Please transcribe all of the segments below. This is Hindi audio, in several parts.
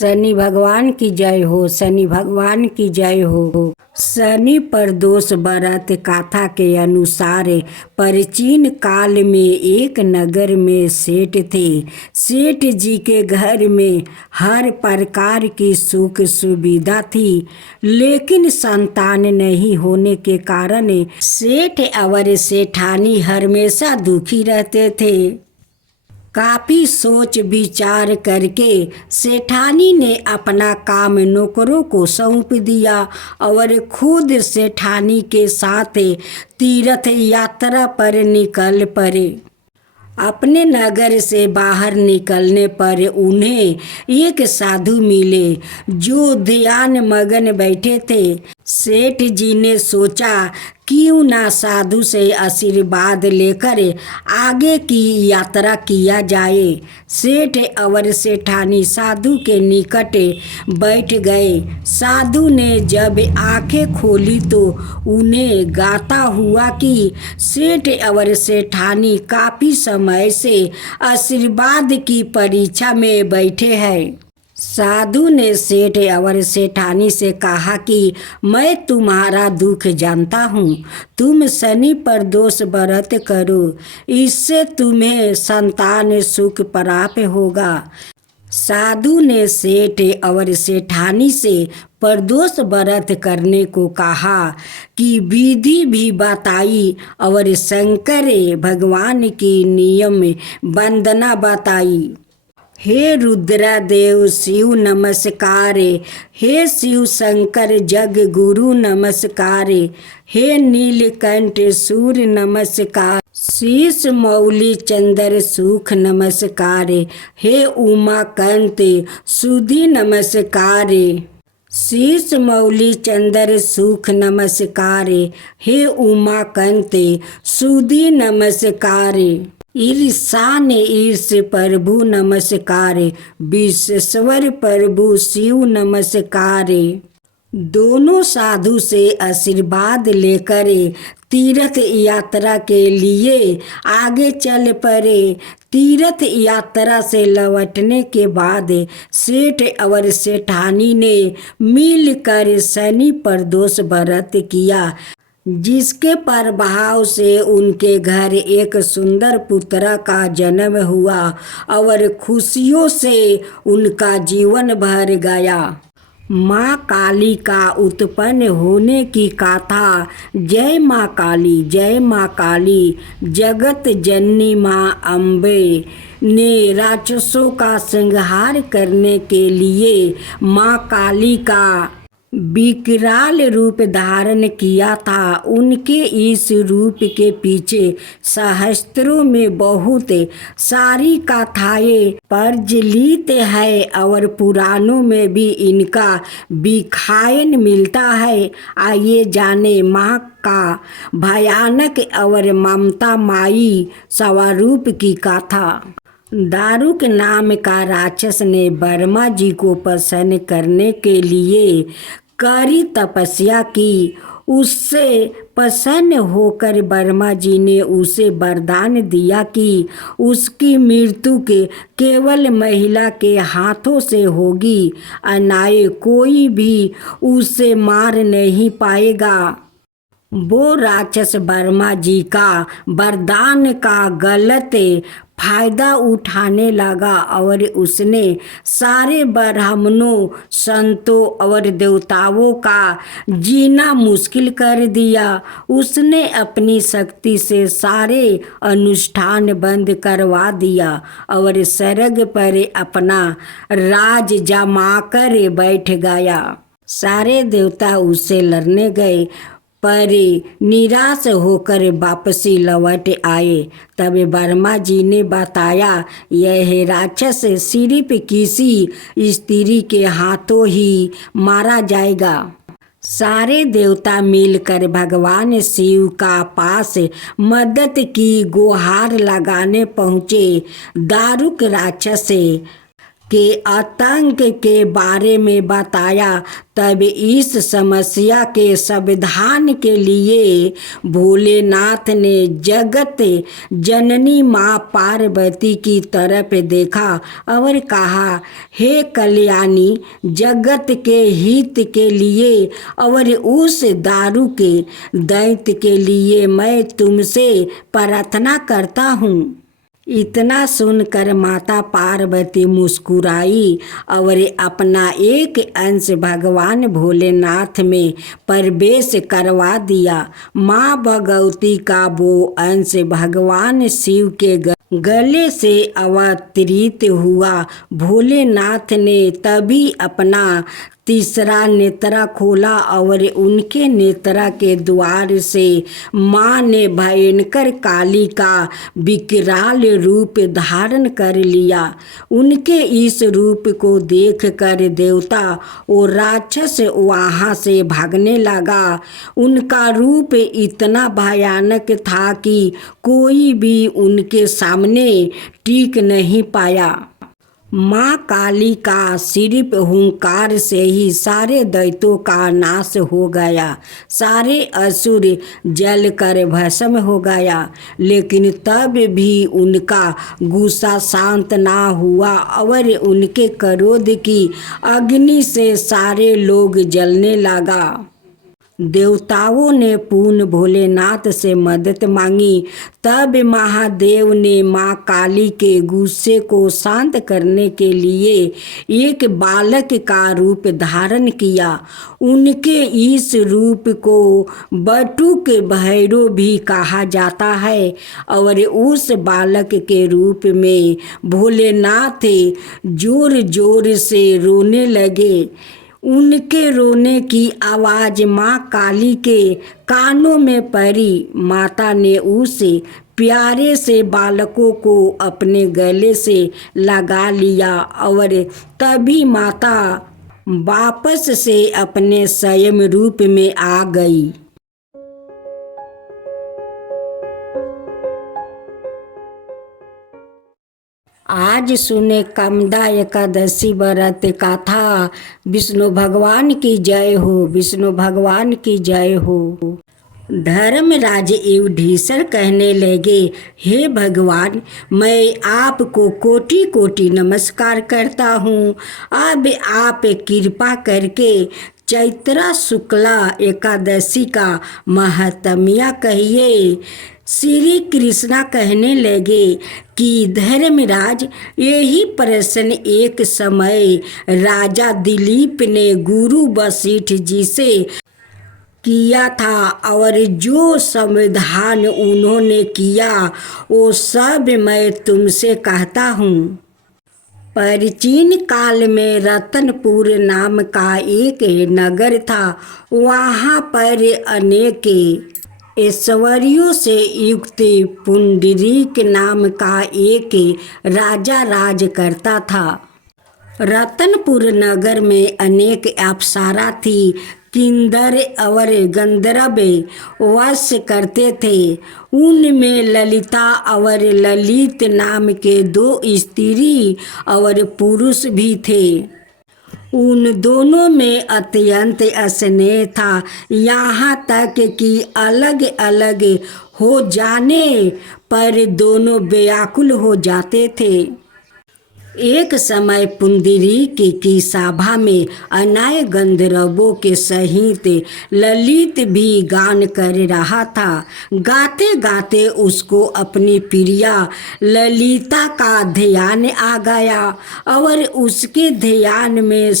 शनि भगवान की जय हो। शनि भगवान की जय हो। शनि प्रदोष व्रत कथा के अनुसार प्राचीन काल में एक नगर में सेठ थे। सेठ जी के घर में हर प्रकार की सुख सुविधा थी, लेकिन संतान नहीं होने के कारण सेठ और सेठानी हमेशा दुखी रहते थे। काफी सोच विचार करके सेठानी ने अपना काम नौकरों को सौंप दिया और खुद सेठानी के साथ तीर्थ यात्रा पर निकल पड़े। अपने नगर से बाहर निकलने पर उन्हें एक साधु मिले जो ध्यान मगन बैठे थे। सेठ जी ने सोचा क्यों ना साधु से आशीर्वाद लेकर आगे की यात्रा किया जाए। सेठ और सेठानी साधु के निकट बैठ गए। साधु ने जब आंखें खोली तो उन्हें गाता हुआ कि सेठ और सेठानी काफी समय से आशीर्वाद की परीक्षा में बैठे हैं। साधु ने सेठ और सेठानी से कहा कि मैं तुम्हारा दुख जानता हूँ। तुम शनि प्रदोष व्रत करो, इससे तुम्हें संतान सुख प्राप्त होगा। साधु ने सेठ और सेठानी से प्रदोष व्रत करने को कहा कि विधि भी बताई और शंकर भगवान की नियम वंदना बताई। हे रुद्रदेव शिव नमस्कार, हे शिव शंकर जग गुरु नमस्कार, हे नीलकंठ सूर्य नमस्कार, शीश मौली चंद्र सुख नमस्कार, हे उमाकांत सुधि नमस्कार। शीश मौली चंद्र सुख नमस्कार, हे उमाकांत सुधि नमस्कार। ईर्षान ईर्ष प्रभु नमस्कार, विश्वेश्वर प्रभु शिव नमस्कार। दोनों साधु से आशीर्वाद लेकर तीर्थ यात्रा के लिए आगे चल पड़े। तीर्थ यात्रा से लौटने के बाद सेठ और सेठानी ने मिलकर शनि प्रदोष व्रत किया, जिसके प्रभाव से उनके घर एक सुंदर पुत्र का जन्म हुआ और खुशियों से उनका जीवन भर गया। माँ काली का उत्पन्न होने की कथा। जय माँ काली, जय माँ काली। जगत जननी माँ अम्बे ने राक्षसों का संहार करने के लिए माँ काली का विकराल रूप धारण किया था। उनके इस रूप के पीछे शास्त्रों में बहुत सारी कथाएं प्रचलित है और पुराणों में भी इनका विख्यान मिलता है। आइए जाने माँ का भयानक और ममता माई स्वरूप की कथा। दारुक नाम का राक्षस ने ब्रह्मा जी को प्रसन्न करने के लिए कड़ी तपस्या की। उससे प्रसन्न होकर ब्रह्मा जी ने उसे वरदान दिया कि उसकी मृत्यु के केवल महिला के हाथों से होगी, अन्य कोई भी उसे मार नहीं पाएगा। वो राक्षस ब्रह्मा जी का वरदान का गलत फायदा उठाने लगा और उसने सारे ब्राह्मणों, संतों और देवताओं का जीना मुश्किल कर दिया। उसने अपनी शक्ति से सारे अनुष्ठान बंद करवा दिया और स्वर्ग पर अपना राज जमाकर बैठ गया। सारे देवता उससे लड़ने गए पर निराश होकर वापसी लौट आए। तब ब्रह्मा जी ने बताया, यह राक्षस सिर्फ किसी स्त्री के हाथों ही मारा जाएगा। सारे देवता मिलकर भगवान शिव का पास मदद की गुहार लगाने पहुँचे। दारुक राक्षस के आतंक के बारे में बताया। तब इस समस्या के समाधान के लिए भोलेनाथ ने जगत जननी माँ पार्वती की तरफ देखा और कहा, हे कल्याणी, जगत के हित के लिए और उस दारू के दैत्य के लिए मैं तुमसे प्रार्थना करता हूँ। इतना सुनकर माता पार्वती मुस्कुराई और अपना एक अंश भगवान भोलेनाथ में प्रवेश करवा दिया। माँ भगवती का वो अंश भगवान शिव के गले से अवतरित हुआ। भोलेनाथ ने तभी अपना तीसरा नेत्रा खोला और उनके नेत्रा के द्वार से माँ ने भयंकर काली का विकराल रूप धारण कर लिया। उनके इस रूप को देखकर देवता और राक्षस वहाँ से भागने लगा। उनका रूप इतना भयानक था कि कोई भी उनके सामने टिक नहीं पाया। माँ काली का सिर्फ हुंकार से ही सारे दैत्यों का नाश हो गया। सारे असुर जलकर भस्म हो गया। लेकिन तब भी उनका गुस्सा शांत ना हुआ और उनके क्रोध की अग्नि से सारे लोग जलने लगा। देवताओं ने पुनः भोलेनाथ से मदद मांगी। तब महादेव ने माँ काली के गुस्से को शांत करने के लिए एक बालक का रूप धारण किया। उनके इस रूप को बटुक भैरव भी कहा जाता है और उस बालक के रूप में भोलेनाथ जोर जोर से रोने लगे। उनके रोने की आवाज़ माँ काली के कानों में पड़ी। माता ने उस प्यारे से बालकों को अपने गले से लगा लिया और तभी माता वापस से अपने स्वयं रूप में आ गई। आज सुने कामदा एकादशी व्रत कथा। विष्णु भगवान की जय हो, विष्णु भगवान की जय हो। धर्मराज युधिष्ठिर कहने लगे, हे भगवान, मैं आपको कोटि कोटि नमस्कार करता हूँ। अब आप कृपा करके चैत्र शुक्ला एकादशी का महात्म्य कहिए। श्री कृष्णा कहने लगे कि धर्मराज, यही प्रश्न एक समय राजा दिलीप ने गुरु वशिष्ठ जी से किया था और जो समाधान उन्होंने किया वो सब मैं तुमसे कहता हूँ। प्राचीन काल में रतनपुर नाम का एक नगर था। वहाँ पर अनेक ऐश्वर्यों से युक्त पुंडरीक नाम का एक राजा राज करता था। रतनपुर नगर में अनेक अप्सरा थी। किंदर और गंधर्व वास करते थे। उनमें ललिता और ललित नाम के दो स्त्री और पुरुष भी थे। उन दोनों में अत्यंत स्नेह था, यहाँ तक कि अलग अलग हो जाने पर दोनों व्याकुल हो जाते थे। एक समय पुंडरीक की सभा में अनेक गंधर्वों के सहित ललित भी गान कर रहा था। गाते गाते उसको अपनी प्रिया ललिता का ध्यान आ गया और उसके ध्यान में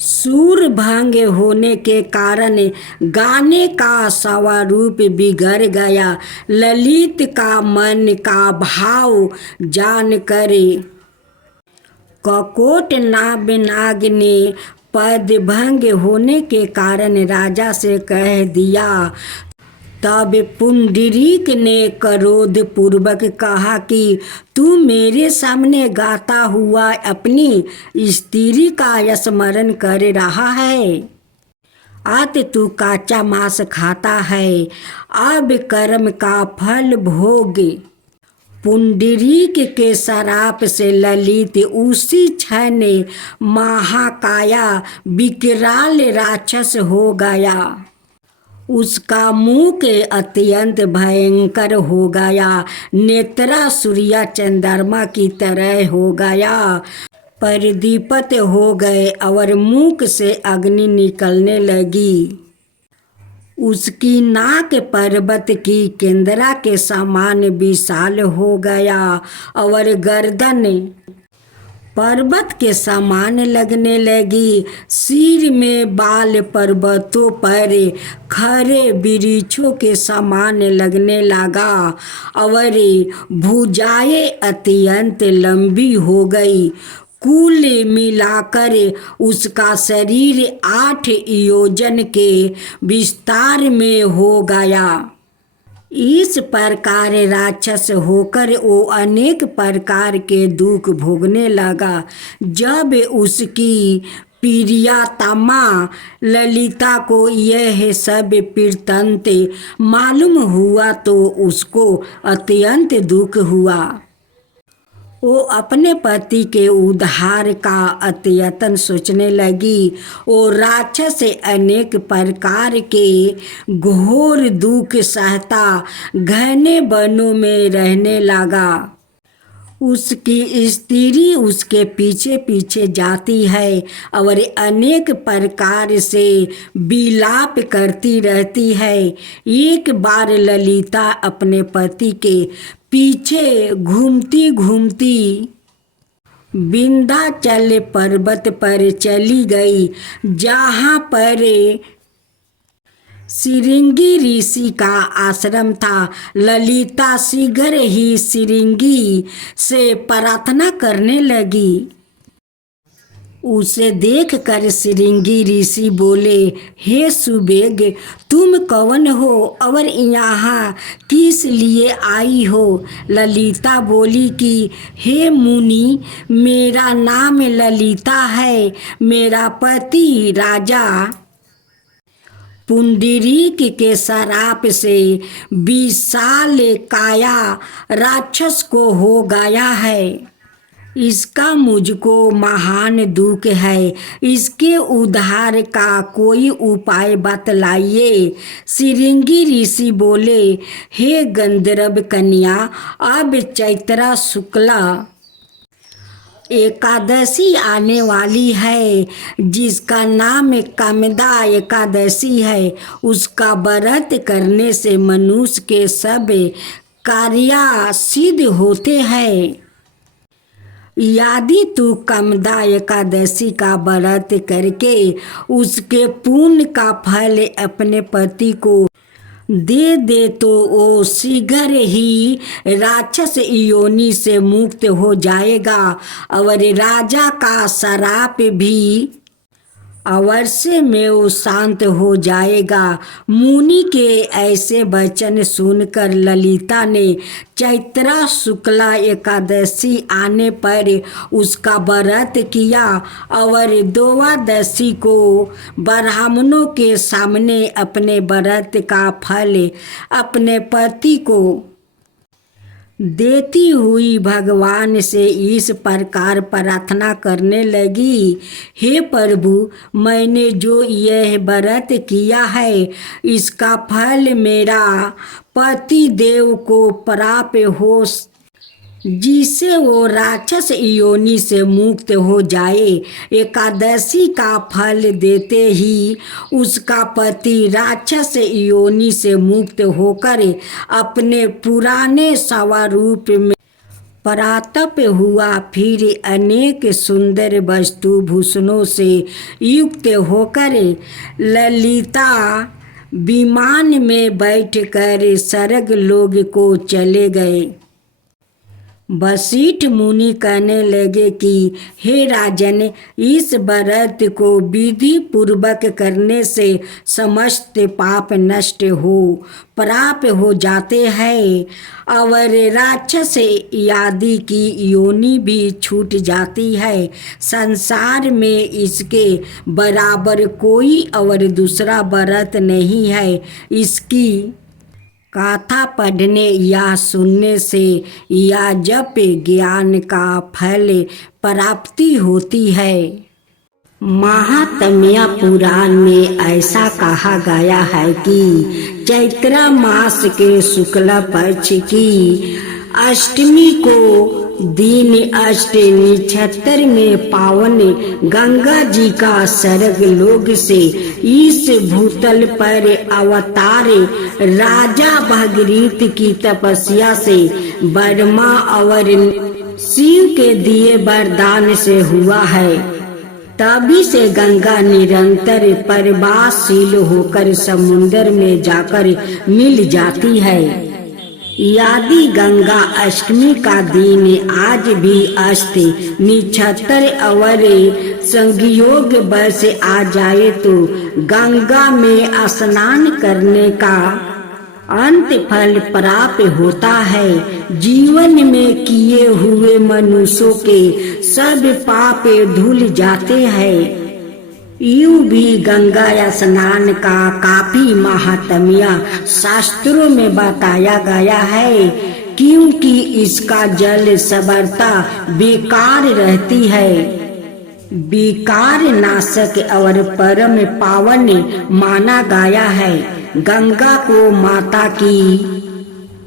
सुर भंग होने के कारण गाने का स्वरूप बिगड़ गया। ललित का मन का भाव जानकर ककोट नाग ने पद भंग होने के कारण राजा से कह दिया। तब पुंडरीक ने क्रोध पूर्वक कहा कि तू मेरे सामने गाता हुआ अपनी स्त्री का स्मरण कर रहा है। आज तू कच्चा मांस खाता है। अब कर्म का फल भोग। पुंडरीक के सराप से ललित उसी क्षण महाकाया विकराल राक्षस हो गया। उसका मुख अत्यंत भयंकर हो गया, नेत्रा सूर्य चंद्रमा की तरह हो गया, प्रदीप्त हो गए और मुख से अग्नि निकलने लगी। उसकी नाक पर्वत की केंद्रा के समान विशाल हो गया और गर्दन पर्वत के समान लगने लगी। सिर में बाल पर्वतों पर खरे वृक्षों के समान लगने लगा और भुजाएं अत्यंत लंबी हो गई। कुल मिलाकर उसका शरीर 8 योजन के विस्तार में हो गया। इस प्रकार राक्षस होकर वो अनेक प्रकार के दुख भोगने लगा। जब उसकी प्रियतमा ललिता को यह सब वृत्तांत मालूम हुआ तो उसको अत्यंत दुख हुआ। वो अपने पति के उद्धार का अत्यतन सोचने लगी। वो राक्षस अनेक प्रकार के घोर दुख सहता घने वनों में रहने लगा। उसकी स्त्री उसके पीछे पीछे जाती है और अनेक प्रकार से विलाप करती रहती है। एक बार ललिता अपने पति के पीछे घूमती घूमती विंध्याचल पर्वत पर चली गई, जहाँ पर सिरिंगी ऋषि का आश्रम था। ललिता शीघ्र ही सिरिंगी से प्रार्थना करने लगी। उसे देखकर सिरिंगी ऋषि बोले, हे सुबेग, तुम कौन हो और यहाँ किस लिए आई हो? ललिता बोली कि हे मुनि, मेरा नाम ललिता है। मेरा पति राजा पुंडरीक के सराप से विशाल काया राक्षस को हो गया है। इसका मुझको महान दुख है। इसके उद्धार का कोई उपाय बतलाइए। सिरिंगी ऋषि बोले, हे गंधर्व कन्या, अब चैत्रा शुक्ला एकादशी आने वाली है, जिसका नाम कामदा एकादशी है। उसका व्रत करने से मनुष्य के सब कार्य सिद्ध होते हैं। यदि तू कामदा एकादशी का व्रत करके उसके पुण्य का फल अपने पति को दे दे तो वो शीघ्र ही राक्षस योनि से मुक्त हो जाएगा और राजा का श्राप भी अवश्य में वो शांत हो जाएगा। मुनि के ऐसे वचन सुनकर ललिता ने चैत्रा शुक्ला एकादशी आने पर उसका व्रत किया और द्वादशी को ब्राह्मणों के सामने अपने व्रत का फल अपने पति को देती हुई भगवान से इस प्रकार प्रार्थना करने लगी, हे प्रभु, मैंने जो यह व्रत किया है इसका फल मेरा पति देव को प्राप्त हो, जिससे वो राक्षस योनि से मुक्त हो जाए। एकादशी का फल देते ही उसका पति राक्षस योनि से मुक्त होकर अपने पुराने स्वरूप में प्राप्त हुआ। फिर अनेक सुंदर वस्तु भूषणों से युक्त होकर ललिता विमान में बैठकर स्वर्ग लोक को चले गए। वशिष्ठ मुनि कहने लगे कि हे राजन, इस व्रत को विधि पूर्वक करने से समस्त पाप नष्ट हो प्राप्त हो जाते हैं और राक्षस आदि की योनि भी छूट जाती है। संसार में इसके बराबर कोई और दूसरा व्रत नहीं है। इसकी गाथा पढ़ने या सुनने से या जप ज्ञान का फल प्राप्ति होती है। महात्म्य पुराण में ऐसा कहा गया है कि चैत्र मास के शुक्ल पक्ष की अष्टमी को दिन अष्ट नक्षत्र में पावन गंगा जी का सर्ग लोग से इस भूतल पर अवतार राजा भगीरथ की तपस्या से ब्रह्मा और शिव के दिए वरदान से हुआ है। तभी से गंगा निरंतर प्रवासशील होकर समुद्र में जाकर मिल जाती है। यदि गंगा अष्टमी का दिन आज भी अष्ट नक्षत्र और संयोग बस आ जाए तो गंगा में स्नान करने का अंत फल प्राप्त होता है। जीवन में किए हुए मनुष्यों के सब पाप धुल जाते हैं। यूं भी गंगा स्नान का काफी महात्म्य शास्त्रों में बताया गया है, क्योंकि इसका जल सर्वथा बेकार रहती है। विकार नाशक और परम पावन माना गया है। गंगा को माता की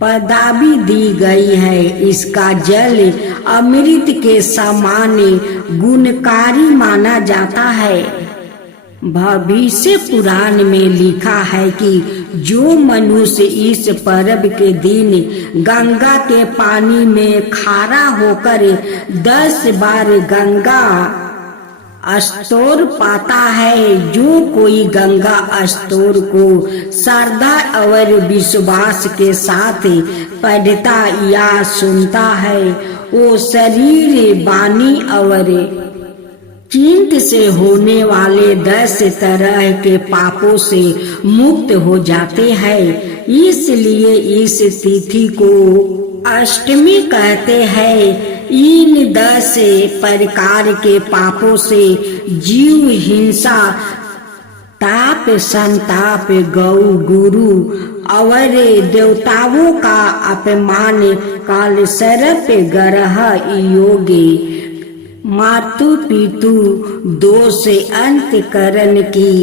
पदवी दी गई है। इसका जल अमृत के समान गुणकारी माना जाता है। भविष्य पुराण में लिखा है कि जो मनुष्य इस पर्व के दिन गंगा के पानी में खारा होकर 10 बार गंगा स्तोत्र पाता है, जो कोई गंगा स्तोत्र को श्रद्धा और विश्वास के साथ पढ़ता या सुनता है, वो शरीर वाणी और चित्त से होने वाले 10 तरह के पापों से मुक्त हो जाते हैं। इसलिए इस तिथि को अष्टमी कहते हैं। इन 10 प्रकार के पापों से जीव हिंसा, ताप, संताप, गौ गुरु और देवताओं का अपमान, काल सर्प ग्रह योगी, मातु पितु दोष, अंतकरण की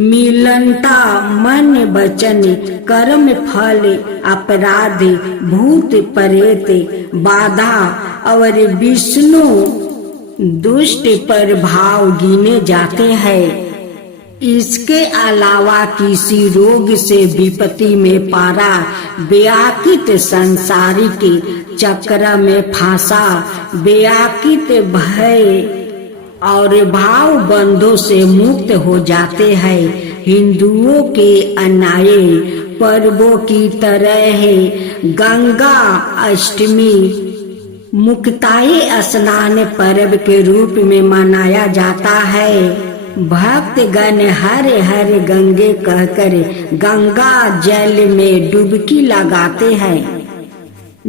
मिलनता, मन वचन कर्म फल, अपराध, भूत प्रेत बाधा और विष्णु दुष्ट प्रभाव गिने जाते हैं। इसके अलावा किसी रोग से विपत्ति में पारा व्याकुत संसारिक चक्र में फंसा व्याकुत भय और भाव बंधों से मुक्त हो जाते हैं। हिंदुओं के अन्य पर्वों की तरह गंगा अष्टमी मुक्ताई स्नान पर्व के रूप में मनाया जाता है। भक्तगण हर हर गंगे कहकर गंगा जल में डुबकी लगाते हैं,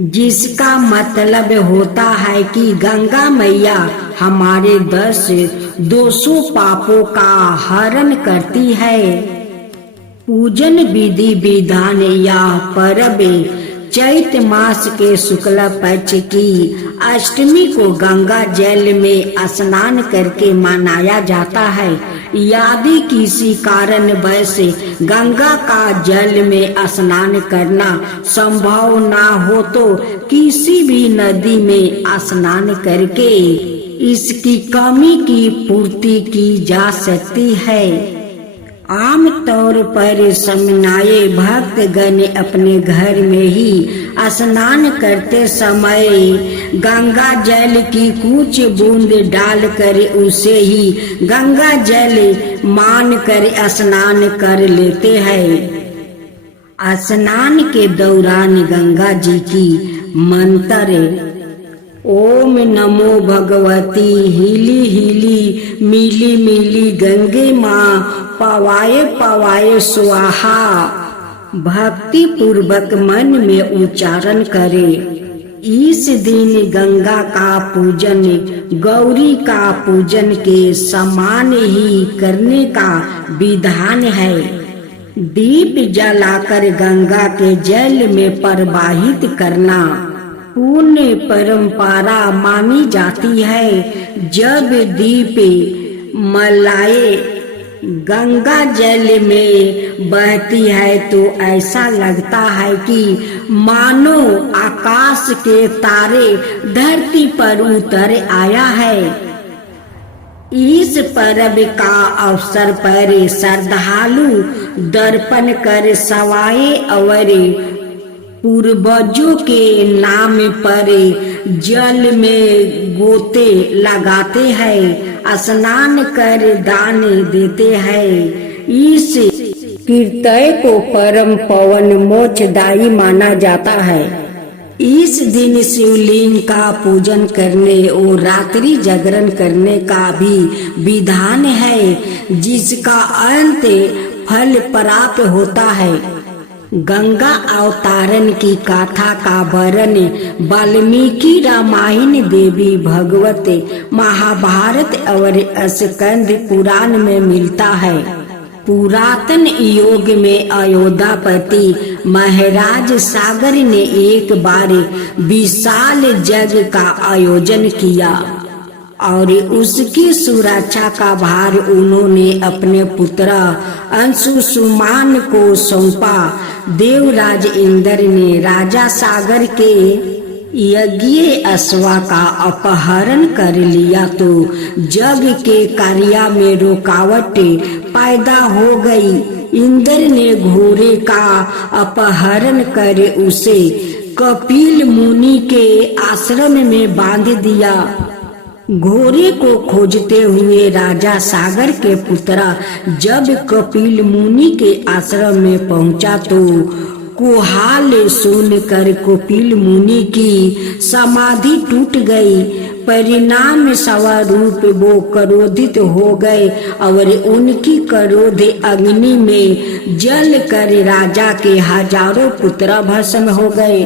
जिसका मतलब होता है कि गंगा मैया हमारे 10 दोषों पापों का हरण करती है। पूजन विधि विधान या पर्व चैत्र मास के शुक्ल पक्ष की अष्टमी को गंगा जल में स्नान करके मनाया जाता है। यदि किसी कारण वश गंगा का जल में स्नान करना संभव ना हो तो किसी भी नदी में स्नान करके इसकी कमी की पूर्ति की जा सकती है। आम तौर पर समनाए भक्तगण अपने घर में ही स्नान करते समय गंगा जल की कुछ बूंद डालकर उसे ही गंगा जल मान कर स्नान कर लेते हैं। स्नान के दौरान गंगा जी की मंत्र ओम नमो भगवती हिली हिली मिली मिली गंगे माँ पवाए पवाए स्वाहा भक्ति पूर्वक मन में उच्चारण करे। इस दिन गंगा का पूजन गौरी का पूजन के समान ही करने का विधान है। दीप जलाकर गंगा के जल में प्रवाहित करना पुण्य परंपरा मानी जाती है। जब दीप मलाए गंगा जल में बहती है तो ऐसा लगता है कि मानो आकाश के तारे धरती पर उतर आया है। इस पर्व का अवसर पर श्रद्धालु दर्पण कर सवाए और पूर्वजों के नाम पर जल में गोते लगाते हैं, स्नान कर दान देते हैं। इस कृत्य को परम पावन मोक्षदायी माना जाता है। इस दिन शिवलिंग का पूजन करने और रात्रि जागरण करने का भी विधान है, जिसका अंत फल प्राप्त होता है। गंगा अवतारण की गाथा का वर्णन वाल्मीकि रामायण, देवी भागवत, महाभारत और स्कंद पुराण में मिलता है। पुरातन युग में अयोध्यापति महाराज सागर ने एक बार विशाल यज्ञ का आयोजन किया और उसकी सुरक्षा का भार उन्होंने अपने पुत्र अंशुमान को सौंपा। देवराज इंद्र ने राजा सागर के यज्ञ अश्वा का अपहरण कर लिया तो यज्ञ के कार्य में रुकावट पैदा हो गई। इंद्र ने घोड़े का अपहरण कर उसे कपिल मुनि के आश्रम में बांध दिया। घोड़े को खोजते हुए राजा सागर के पुत्र जब कपिल मुनि के आश्रम में पहुंचा तो कोहाल सुनकर कपिल मुनि की समाधि टूट गई। परिणाम स्वरूप वो क्रोधित हो गए और उनकी क्रोध अग्नि में जल कर राजा के हजारों पुत्र भस्म हो गए।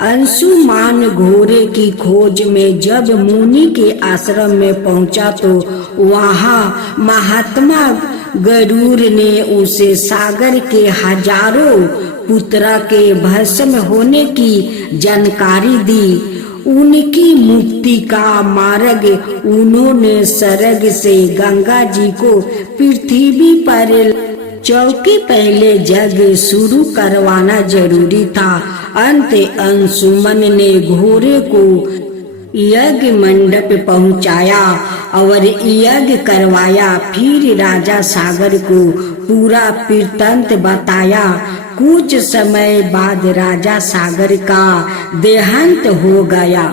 अंशुमान घोड़े की खोज में जब मुनि के आश्रम में पहुंचा तो वहाँ महात्मा गरुड़ ने उसे सागर के हजारों पुत्र के भस्म होने की जानकारी दी। उनकी मुक्ति का मार्ग उन्होंने स्वर्ग से गंगा जी को पृथ्वी पर चौके पहले यज्ञ शुरू करवाना जरूरी था। अंत अंशुमन ने घोड़े को यज्ञ मंडप पहुंचाया और यज्ञ करवाया। फिर राजा सागर को पूरा वृत्तांत बताया। कुछ समय बाद राजा सागर का देहांत हो गया।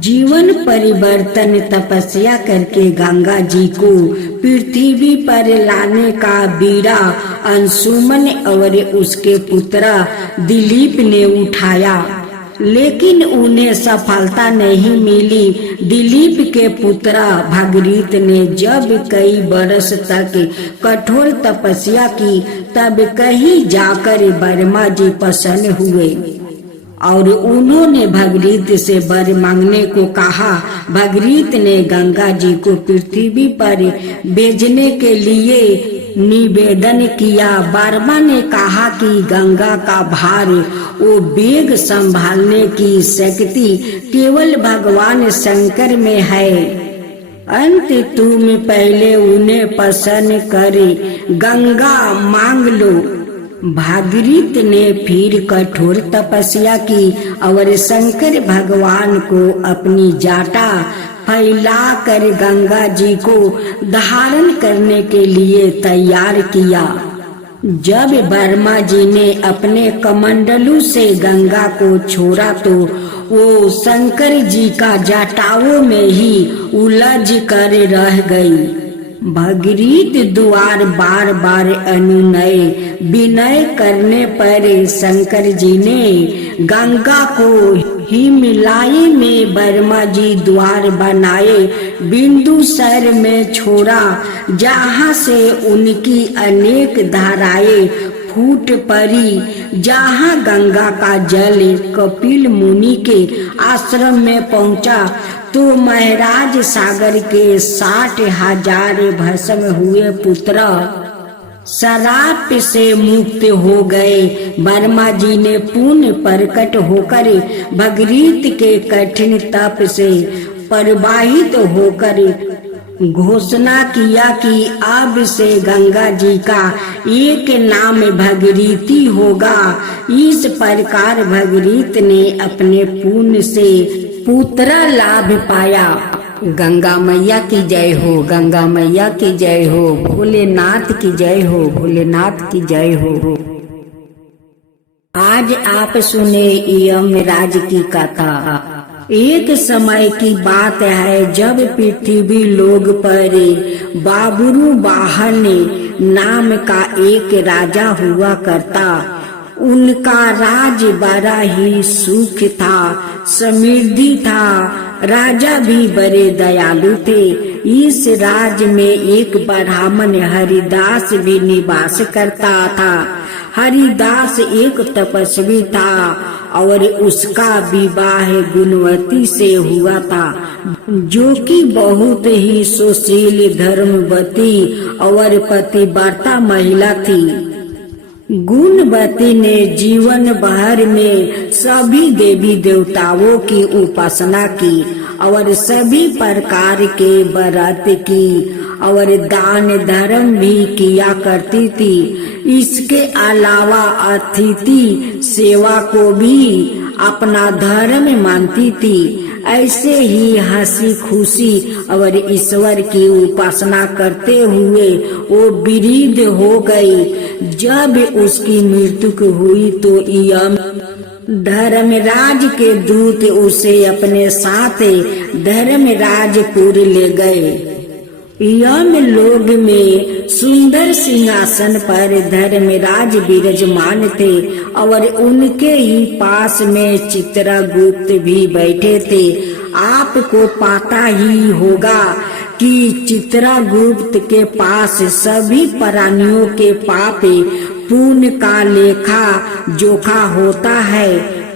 जीवन परिवर्तन तपस्या करके गंगा जी को पृथ्वी पर लाने का बीड़ा अंशुमन और उसके पुत्र दिलीप ने उठाया, लेकिन उन्हें सफलता नहीं मिली। दिलीप के पुत्र भागीरथ ने जब कई बरस तक कठोर तपस्या की तब कहीं जाकर ब्रह्मा जी प्रसन्न हुए और उन्होंने भागीरथ से वर मांगने को कहा। भागीरथ ने गंगा जी को पृथ्वी पर भेजने के लिए निवेदन किया। ब्रह्मा ने कहा कि गंगा का भार वो वेग संभालने की शक्ति केवल भगवान शंकर में है। अंत तुम पहले उन्हें प्रसन्न करे गंगा मांग लो। भागीरथ ने फिर कठोर तपस्या की और शंकर भगवान को अपनी जाटा फैलाकर गंगा जी को धारण करने के लिए तैयार किया। जब ब्रह्मा जी ने अपने कमंडलू से गंगा को छोड़ा तो वो शंकर जी का जटाओं में ही उलझ कर रह गई। भागीरथ द्वार बार बार अनुनय विनय करने पर शंकर जी ने गंगा को हिमालय में ब्रह्मा जी द्वार बनाए बिंदुसर में छोड़ा, जहाँ से उनकी अनेक धाराएं फूट पड़ी। जहाँ गंगा का जल कपिल मुनि के आश्रम में पहुँचा तो महाराज सागर के 60,000 भस्म हुए पुत्र शराप से मुक्त हो गए वर्मा जी ने पुण्य प्रकट होकर भगीरथ के कठिन तप से प्रवाहित होकर घोषणा किया कि अब से गंगा जी का एक नाम भगीरथी होगा। इस प्रकार भगीरथ ने अपने पुण्य से पुत्र लाभ पाया। गंगा मैया की जय हो, गंगा मैया की जय हो, भोलेनाथ की जय हो, भोलेनाथ की जय हो। आज आप सुने यमराज की कथा। एक समय की बात है जब पृथ्वी लोग पर बाबरू वाहन नाम का एक राजा हुआ करता। उनका राज बड़ा ही सुख था, समृद्धि था। राजा भी बड़े दयालु थे। इस राज में एक ब्राह्मण हरिदास भी निवास करता था। हरिदास एक तपस्वी था और उसका विवाह गुणवती से हुआ था, जो कि बहुत ही सुशील, धर्मवती और पतिव्रता महिला थी। गुणवती ने जीवन भर में सभी देवी देवताओं की उपासना की और सभी प्रकार के व्रत की और दान धर्म भी किया करती थी। इसके अलावा अतिथि सेवा को भी अपना धर्म मानती थी। ऐसे ही हंसी खुशी और ईश्वर की उपासना करते हुए वो वृद्ध हो गई। जब उसकी मृत्यु हुई तो यम धर्मराज के दूत उसे अपने साथ धर्मराजपुर ले गए। यम लोग में सुंदर सिंहासन पर धर्मराज विराजमान थे और उनके ही पास में चित्रगुप्त भी बैठे थे। आपको पता ही होगा कि चित्रगुप्त के पास सभी प्राणियों के पाप पुण्य का लेखा जोखा होता है।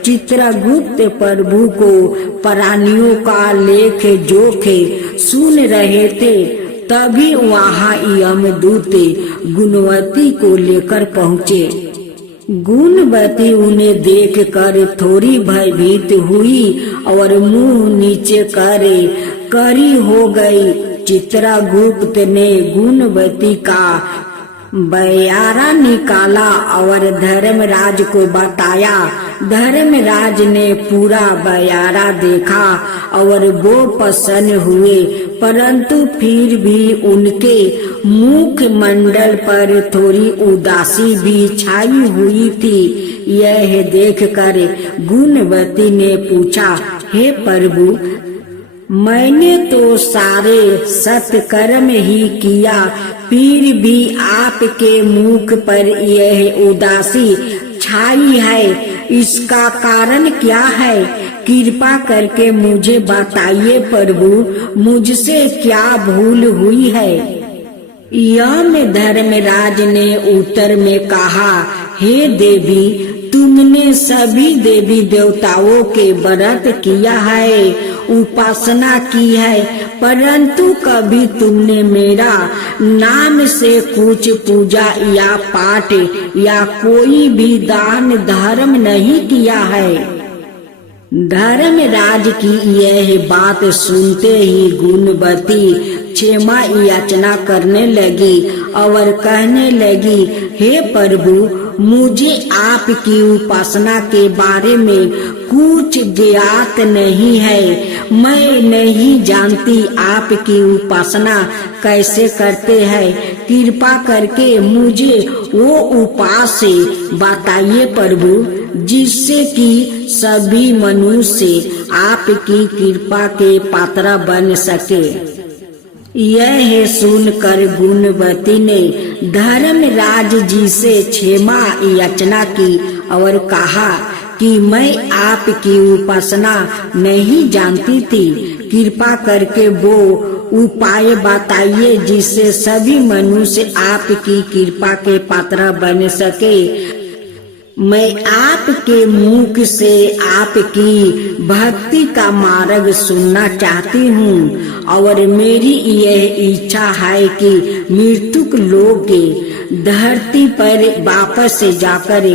चित्रगुप्त प्रभु को प्राणियों का लेख जोखे सुन रहे थे। तभी वहाँ यमदूत गुणवती को लेकर पहुँचे। गुणवती उन्हें देखकर थोड़ी भयभीत हुई और मुंह नीचे करे करी हो गई। चित्रगुप्त ने गुणवती का बयारा निकाला और धर्मराज को बताया। धर्मराज ने पूरा बयारा देखा और वो प्रसन्न हुए, परंतु फिर भी उनके मुख मंडल पर थोड़ी उदासी भी छाई हुई थी। यह देखकर गुणवती ने पूछा, हे प्रभु, मैंने तो सारे सत्कर्म ही किया, फिर भी आपके मुख पर यह उदासी छाई है। इसका कारण क्या है? कृपा करके मुझे बताइए प्रभु, मुझसे क्या भूल हुई है? यम धर्मराज ने उत्तर में कहा, हे देवी, तुमने सभी देवी देवताओं के व्रत किया है, उपासना की है, परंतु कभी तुमने मेरा नाम से कुछ पूजा या पाठ या कोई भी दान धर्म नहीं किया है। धर्मराज की यह बात सुनते ही गुणवती क्षमा याचना करने लगी और कहने लगी, हे प्रभु, मुझे आपकी उपासना के बारे में कुछ ज्ञात नहीं है। मैं नहीं जानती आपकी उपासना कैसे करते हैं। कृपा करके मुझे वो उपाय बताइए प्रभु, जिससे कि सभी मनुष्य आपकी कृपा के पात्र बन सके। यह सुनकर गुणवती ने धर्मराज जी से क्षमा याचना की और कहा कि मैं आपकी उपासना नहीं जानती थी। कृपा करके वो उपाय बताइए जिससे सभी मनुष्य आपकी कृपा के पात्र बन सके। मैं आपके मुख से आपकी भक्ति का मार्ग सुनना चाहती हूँ और मेरी यह इच्छा है कि मृत्युक लोग के धरती पर वापस जाकर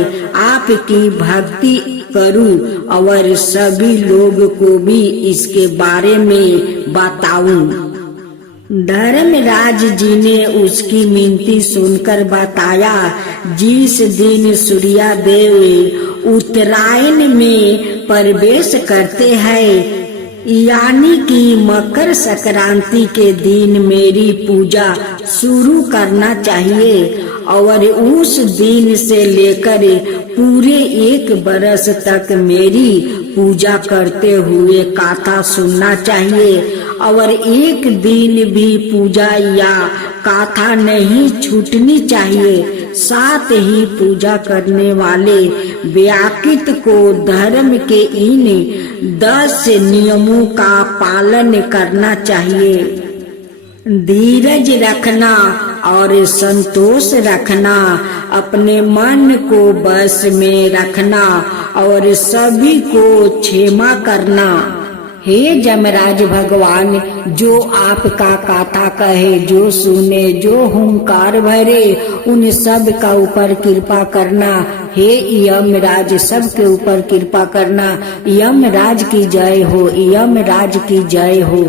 आपकी भक्ति करूं और सभी लोग को भी इसके बारे में बताऊं। धर्मराज जी ने उसकी मिनती सुनकर बताया, जिस दिन सूर्यदेव उत्तरायण में प्रवेश करते हैं यानी कि मकर संक्रांति के दिन मेरी पूजा शुरू करना चाहिए और उस दिन से लेकर पूरे 1 बरस तक मेरी पूजा करते हुए गाथा सुनना चाहिए और एक दिन भी पूजा या गाथा नहीं छूटनी चाहिए। साथ ही पूजा करने वाले व्यक्ति को धर्म के इन 10 नियमों का पालन करना चाहिए। धीरज रखना और संतोष रखना, अपने मन को बस में रखना और सभी को क्षमा करना। हे जमराज भगवान, जो आपका गाथा कहे, जो सुने, जो हुंकार भरे, उन सब का ऊपर कृपा करना। हे यमराज, सब के ऊपर कृपा करना। यमराज की जय हो, यमराज की जय हो।